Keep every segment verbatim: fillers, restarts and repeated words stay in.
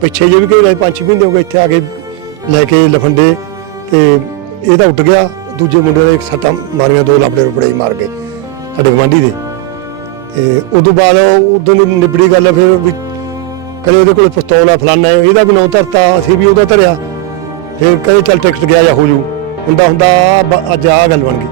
ਪਿੱਛੇ ਜੇ ਵੀ ਕਈ ਪੰਜ ਛੇ ਮਹੀਨੇ ਹੋ ਗਏ ਇੱਥੇ ਆ ਕੇ ਲੈ ਕੇ ਲਫੰਡੇ ਤੇ ਇਹ ਤਾਂ ਉੱਡ ਗਿਆ। ਦੂਜੇ ਮੁੰਡੇ ਨੇ ਸੱਟਾਂ ਮਾਰੀਆਂ, ਦੋ ਲਾਪੜੇ ਰੁਪੜੇ ਮਾਰ ਗਏ ਸਾਡੇ ਗਵਾਂਢੀ ਦੇ। ਤੇ ਉਦੋਂ ਬਾਅਦ ਉਦੋਂ ਦੀ ਨਿਬੜੀ ਗੱਲ ਫਿਰ ਵੀ ਕਦੇ ਉਹਦੇ ਕੋਲ ਪਿਸਤੌਲ ਆ ਫਲਾਨਾ ਇਹਦਾ ਵੀ ਨਾਂ ਧਰਤਾ, ਅਸੀਂ ਵੀ ਉਹਦਾ ਧਰਿਆ। ਫਿਰ ਕਹਿੰਦੇ ਚੱਲ ਟਿਕਟ ਗਿਆ ਜਾਂ ਹੋ ਜੂ, ਹੁੰਦਾ ਹੁੰਦਾ ਅੱਜ ਆਹ ਗੱਲ ਬਣ ਗਈ।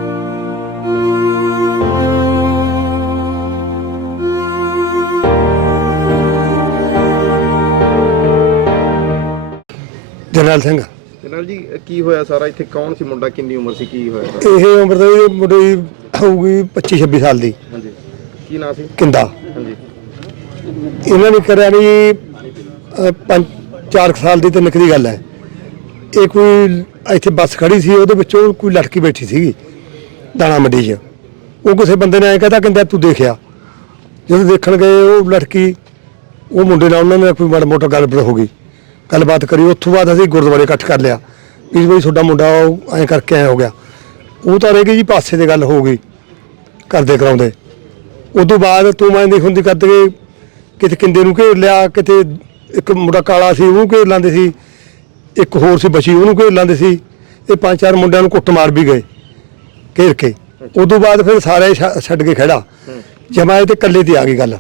ਜਰਨੈਲ ਸਿੰਘ। ਜਰਨੈਲ ਜੀ ਕੀ ਹੋਇਆ ਸਾਰਾ ਇੱਥੇ? ਕੌਣ ਸੀ ਮੁੰਡਾ, ਕਿੰਨੀ ਉਮਰ ਸੀ, ਕੀ ਹੋਇਆ? ਇਹ ਉਮਰ ਦਾ ਮੁੰਡੇ ਦੀ ਹੋਊਗੀ ਪੱਚੀ ਛੱਬੀ ਸਾਲ ਦੀ। ਹਾਂਜੀ, ਕੀ ਨਾਂ ਸੀ? ਕਿੰਦਾ। ਹਾਂਜੀ, ਇਹਨਾਂ ਨੇ ਕਰਿਆ ਨਹੀਂ ਪੰਜ ਚਾਰ ਸਾਲ ਦੀ ਤੇ ਨਿੱਕੀ ਗੱਲ ਹੈ। ਇਹ ਕੋਈ ਇੱਥੇ ਬੱਸ ਖੜੀ ਸੀ, ਉਹਦੇ ਵਿੱਚੋਂ ਕੋਈ ਲੜਕੀ ਬੈਠੀ ਸੀਗੀ ਦਾਣਾ ਮੰਡੀ 'ਚ। ਉਹ ਕਿਸੇ ਬੰਦੇ ਨੇ ਐਂ ਕਹਿੰਦਾ ਕਹਿੰਦਾ ਤੂੰ ਦੇਖਿਆ। ਜਦੋਂ ਦੇਖਣ ਗਏ ਉਹ ਲੜਕੀ, ਉਹ ਮੁੰਡੇ ਨਾਲ ਉਹਨਾਂ ਨੇ ਕੋਈ ਮਾੜਾ ਮੋਟਾ ਗੱਲਬਾਤ ਹੋ ਗਈ, ਗੱਲਬਾਤ ਕਰੀ। ਉੱਥੋਂ ਬਾਅਦ ਅਸੀਂ ਗੁਰਦੁਆਰੇ ਇਕੱਠ ਕਰ ਲਿਆ ਵੀ ਬਈ ਤੁਹਾਡਾ ਮੁੰਡਾ ਉਹ ਐਂ ਕਰਕੇ ਐਂ ਹੋ ਗਿਆ। ਉਹ ਤਾਂ ਰਹਿ ਗਈ ਜੀ ਪਾਸੇ ਦੀ ਗੱਲ ਹੋ ਗਈ ਕਰਦੇ ਕਰਾਉਂਦੇ। ਉਦੋਂ ਬਾਅਦ ਤੂੰ ਮੈਂ ਨਹੀਂ ਹੁੰਦੀ ਕਰਦੇ ਕਿਤੇ ਕਿੰਦੇ ਨੂੰ ਘੇਰ ਲਿਆ, ਕਿਤੇ ਇੱਕ ਮੁੰਡਾ ਕਾਲਾ ਸੀ ਉਹਨੂੰ ਘੇਰ ਲਾਂਦੇ ਸੀ, ਇੱਕ ਹੋਰ ਸੀ ਬਚੀ ਉਹਨੂੰ ਘੇਰ ਲਾਂਦੇ ਸੀ। ਇਹ ਪੰਜ ਚਾਰ ਮੁੰਡਿਆਂ ਨੂੰ ਕੁੱਟ ਮਾਰ ਵੀ ਗਏ ਘੇਰ ਕੇ। ਉਦੋਂ ਬਾਅਦ ਫਿਰ ਸਾਰੇ ਛੱਡ ਕੇ ਖੜਾ ਜਮਾਏ ਤੇ ਇਕੱਲੇ ਦੀ ਆ ਗਈ ਗੱਲ।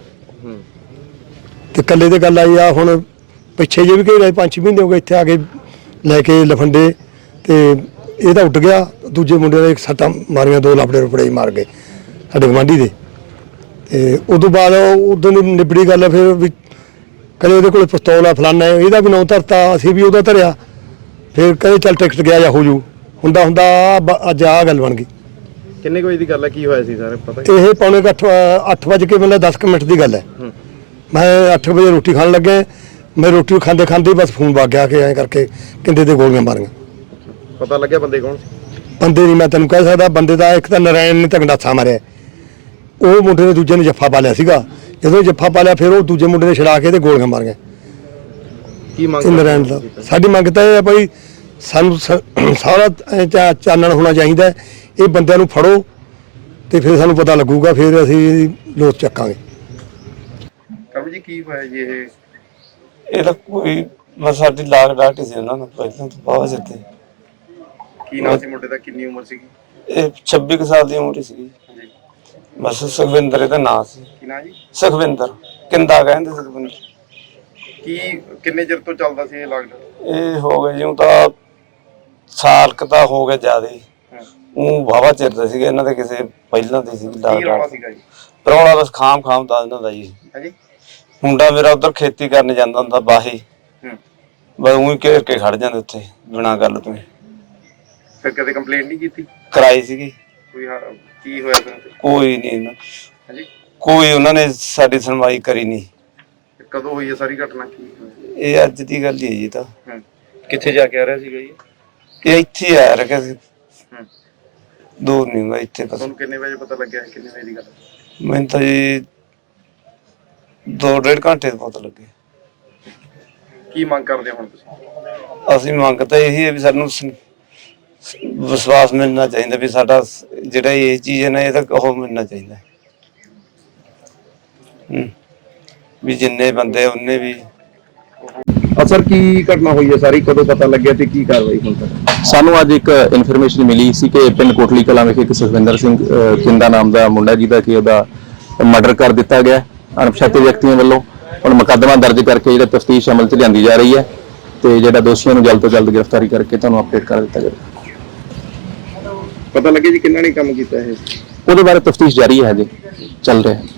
ਤੇ ਇਕੱਲੇ ਦੀ ਗੱਲ ਆਈ ਆ ਹੁਣ ਪਿੱਛੇ ਜੇ ਵੀ ਕਈ ਪੰਜ ਛੇ ਮਹੀਨੇ ਹੋ ਗਏ ਇੱਥੇ ਆ ਕੇ ਲੈ ਕੇ ਲਫੰਡੇ ਤੇ ਇਹ ਤਾਂ ਉੱਡ ਗਿਆ। ਦੂਜੇ ਮੁੰਡੇ ਨੇ ਸੱਟਾਂ ਮਾਰੀਆਂ, ਦੋ ਲਾਪੜੇ ਰੁਪੜੇ ਮਾਰ ਗਏ ਸਾਡੇ ਗਵਾਂਢੀ ਦੇ। ਤੇ ਉਦੋਂ ਬਾਅਦ ਉਦੋਂ ਦੀ ਨਿਬੜੀ ਗੱਲ ਫਿਰ ਵੀ ਕਦੇ ਉਹਦੇ ਕੋਲ ਪਿਸਤੌਲ ਆ ਫਲਾਨਾ ਇਹਦਾ ਵੀ ਨਾਂ ਧਰਤਾ, ਅਸੀਂ ਵੀ ਉਹਦਾ ਧਰਿਆ। ਫਿਰ ਕਹਿੰਦੇ ਚੱਲ ਟਿਕਟ ਗਿਆ ਜਾਂ ਹੋ ਜੂ, ਹੁੰਦਾ ਹੁੰਦਾ ਅੱਜ ਆਹ ਗੱਲ ਬਣ ਗਈ। ਕਿੰਨੇ ਕੁ ਵਜੇ ਦੀ ਗੱਲ ਹੈ, ਕੀ ਹੋਇਆ ਸੀ ਸਾਰੇ ਪਤਾ? ਇਹ ਪੌਣੇ ਅੱਠ ਅੱਠ ਵਜੇ ਕੇ ਮਤਲਬ ਦਸ ਕੁ ਮਿੰਟ ਦੀ ਗੱਲ ਹੈ। ਮੈਂ ਅੱਠ ਵਜੇ ਰੋਟੀ ਖਾਣ ਲੱਗੇ, ਮੈਂ ਰੋਟੀ ਖਾਂਦੇ ਖਾਂਦੇ ਬਸ ਫੋਨ ਵੱਗ ਗਿਆ ਕਿ ਐਂ ਕਰਕੇ ਕਿੰਦੇ ਤੇ ਗੋਲੀਆਂ ਮਾਰੀਆਂ। ਪਤਾ ਲੱਗਿਆ ਬੰਦੇ ਕੌਣ ਸੀ? ਬੰਦੇ ਨਹੀਂ ਮੈਂ ਤੈਨੂੰ ਕਹਿ ਸਕਦਾ। ਬੰਦੇ ਦਾ ਇੱਕ ਤਾਂ ਨਰਾਇਣ ਨੇ ਤਾਂ ਗੰਡਾਸਾ ਮਾਰਿਆ, ਉਹ ਮੁੰਡੇ ਨੇ ਦੂਜੇ ਨੇ ਜੱਫਾ ਪਾ ਲਿਆ ਸੀਗਾ। ਜਦੋਂ ਜੱਫਾ ਪਾ ਲਿਆ ਫਿਰ ਉਹ ਦੂਜੇ ਮੁੰਡੇ ਨੇ ਛੜਾ ਕੇ ਤੇ ਗੋਲੀਆਂ ਮਾਰੀਆਂ। ਕੀ ਮੰਗ ਨਰਾਇਣ ਦਾ ਸਾਡੀ ਮੰਗ ਤਾਂ ਇਹ ਹੈ ਭਾਈ ਸਾਨੂੰ ਸਾਰਾ ਚਾਨਣ ਹੋਣਾ ਚਾਹੀਦਾ। ਇਹ ਬੰਦਿਆਂ ਨੂੰ ਫੜੋ ਤੇ ਫਿਰ ਸਾਨੂੰ ਪਤਾ ਲੱਗੂਗਾ, ਫਿਰ ਅਸੀਂ ਲੋਕ ਚੱਕਾਂਗੇ। ਕਰਮ ਜੀ ਕੀ ਹੋਇਆ ਜੀ? ਇਹ ਇਹ ਤਾਂ ਕੋਈ ਮੈਂ ਸਾਡੀ ਲਾਗ ਡਾਟ ਸੀ ਉਹਨਾਂ ਨੂੰ ਪਹਿਲਾਂ ਤੋਂ ਬਹੁਤ ਜਿੱਤੇ। ਕੀ ਨਾਂ ਸੀ ਮੁੰਡੇ ਦਾ, ਕਿੰਨੀ ਉਮਰ ਸੀਗੀ? ਇਹ ਛੱਬੀ ਕੁ ਸਾਲ ਦੀ ਉਮਰ ਸੀ। ਬਸ ਸੁਖਵਿੰਦਰ ਇਹਦਾ ਨਾਂ ਸੀ। ਕੀ ਨਾਂ ਜੀ? ਸੁਖਵਿੰਦਰ ਕਿੰਦਾ ਕਹਿੰਦੇ ਸੁਖਵਿੰਦਰ। ਕੀ ਕਿੰਨੇ ਚਿਰ ਤੋਂ ਚੱਲਦਾ ਸੀ ਇਹ ਲਾਕਡਾਊਨ? ਇਹ ਹੋ ਗਏ ਜਿਉਂ ਤਾਂ ਸਾਲ ਕ ਤਾਂ ਹੋ ਗਿਆ ਜ਼ਿਆਦਾ ਹੀ। ਉਹ ਵਾਵਾ ਚਿਰ ਦੇ ਸੀਗੇ ਇਹਨਾਂ ਦੇ ਕਿਸੇ ਪਹਿਲਾਂ ਦੇ ਸੀ ਲਾਗ ਡਾਟ ਸੀਗਾ ਜੀ। ਪਰੌਲਾ ਬਸ ਖਾਮ ਖਾਮ ਦਾ ਇਹਨਾਂ ਦਾ ਜੀ। ਹਾਂਜੀ, ਮੁੰਡਾ ਮੇਰਾ ਉਧਰ ਖੇਤੀ ਕਰਨ ਜਾਂਦਾ ਹੁੰਦਾ ਬਾਹੀ, ਬਸ ਉਹੀ ਘੇਰ ਕੇ ਖੜ ਜਾਂਦੇ ਉੱਥੇ ਬਿਨਾਂ ਗੱਲ ਤੋਂ। ਫਿਰ ਕਦੇ ਕੰਪਲੇਂਟ ਨਹੀਂ ਕੀਤੀ? ਕਰਾਈ ਸੀਗੀ। ਕੋਈ ਕੀ ਹੋਇਆ ਫਿਰ? ਕੋਈ ਨਹੀਂ, ਹਾਂਜੀ, ਕੋਈ ਉਹਨਾਂ ਨੇ ਸਾਡੀ ਸੁਣਵਾਈ ਕਰੀ ਨਹੀਂ। ਕਦੋਂ ਹੋਈ ਹੈ ਸਾਰੀ ਘਟਨਾ? ਕੀ ਇਹ ਅੱਜ ਦੀ ਗੱਲ ਹੀ ਹੈ ਜੀ। ਤਾਂ ਕਿੱਥੇ ਜਾ ਕੇ ਆ ਰਿਹਾ ਸੀਗਾ ਜੀ? ਇਹ ਇੱਥੇ ਆ ਰਿਹਾ ਸੀ, ਦੂਰ ਨਹੀਂ ਗਾ ਇੱਥੇ। ਤੁਹਾਨੂੰ ਕਿੰਨੇ ਵਜੇ ਪਤਾ ਲੱਗਿਆ? ਕਿੰਨੇ ਵਜੇ ਦੀ ਗੱਲ? ਮੈਨੂੰ ਤਾਂ ਜੀ ਦੋ ਡੇਢ ਘੰਟੇ ਤੋਂ ਪਤਾ ਲੱਗੇ। ਕੀ ਮੰਗ ਕਰਦੇ ਹੁਣ ਤੁਸੀਂ? ਅਸੀਂ ਮੰਗ ਤਾਂ ਇਹੀ ਹੈ ਵੀ ਸਾਨੂੰ ਵਿਸ਼ਵਾਸ ਮਿਲਣਾ ਚਾਹੀਦਾ ਵੀ ਸਾਡਾ ਜਿਹੜਾ ਇਹ ਚੀਜ਼ ਹੈ ਨਾ ਇਹ ਤਾਂ ਉਹ ਮਿਲਣਾ ਚਾਹੀਦਾ ਹੂੰ ਵੀ ਜਿੰਨੇ ਬੰਦੇ ਉਹਨੇ ਵੀ। ਅਸਰ ਕੀ ਘਟਨਾ ਹੋਈ ਹੈ ਸਾਰੀ, ਕਦੋਂ ਪਤਾ ਲੱਗਿਆ ਤੇ ਕੀ ਕਾਰਵਾਈ ਹੁਣ ਤੱਕ? ਸਾਨੂੰ ਅੱਜ ਇੱਕ ਇਨਫੋਰਮੇਸ਼ਨ ਮਿਲੀ ਸੀ ਕਿ ਪਿੰਡ ਕੋਟਲੀ ਕਲਾਂ ਵਿਖੇ ਇੱਕ ਸੁਖਵਿੰਦਰ ਸਿੰਘ ਕਿੰਦਾ ਨਾਮ ਦਾ ਮੁੰਡਾ ਜਿਹਦਾ ਕਿ ਉਹਦਾ ਮਰਡਰ ਕਰ ਦਿੱਤਾ ਗਿਆ ਅਣਪਛਾਤੇ ਵਿਅਕਤੀਆਂ ਵੱਲੋਂ। ਹੁਣ ਮੁਕੱਦਮਾ ਦਰਜ ਕਰਕੇ ਜਿਹੜਾ ਤਫਤੀਸ਼ ਅਮਲ 'ਚ ਲਿਆਂਦੀ ਜਾ ਰਹੀ ਹੈ ਤੇ ਜਿਹੜਾ ਦੋਸ਼ੀਆਂ ਨੂੰ ਜਲਦ ਤੋਂ ਜਲਦ ਗ੍ਰਿਫਤਾਰੀ ਕਰਕੇ ਤੁਹਾਨੂੰ ਅਪਡੇਟ ਕਰ ਦਿੱਤਾ ਜਾਵੇਗਾ। ਪਤਾ ਲੱਗੇ ਜੀ ਕਿੰਨਾ ਨੇ ਕੰਮ ਕੀਤਾ ਇਹ? ਉਹਦੇ ਬਾਰੇ ਤਫਤੀਸ਼ ਜਾਰੀ ਹੈ, ਹਜੇ ਚੱਲ ਰਿਹਾ ਹੈ।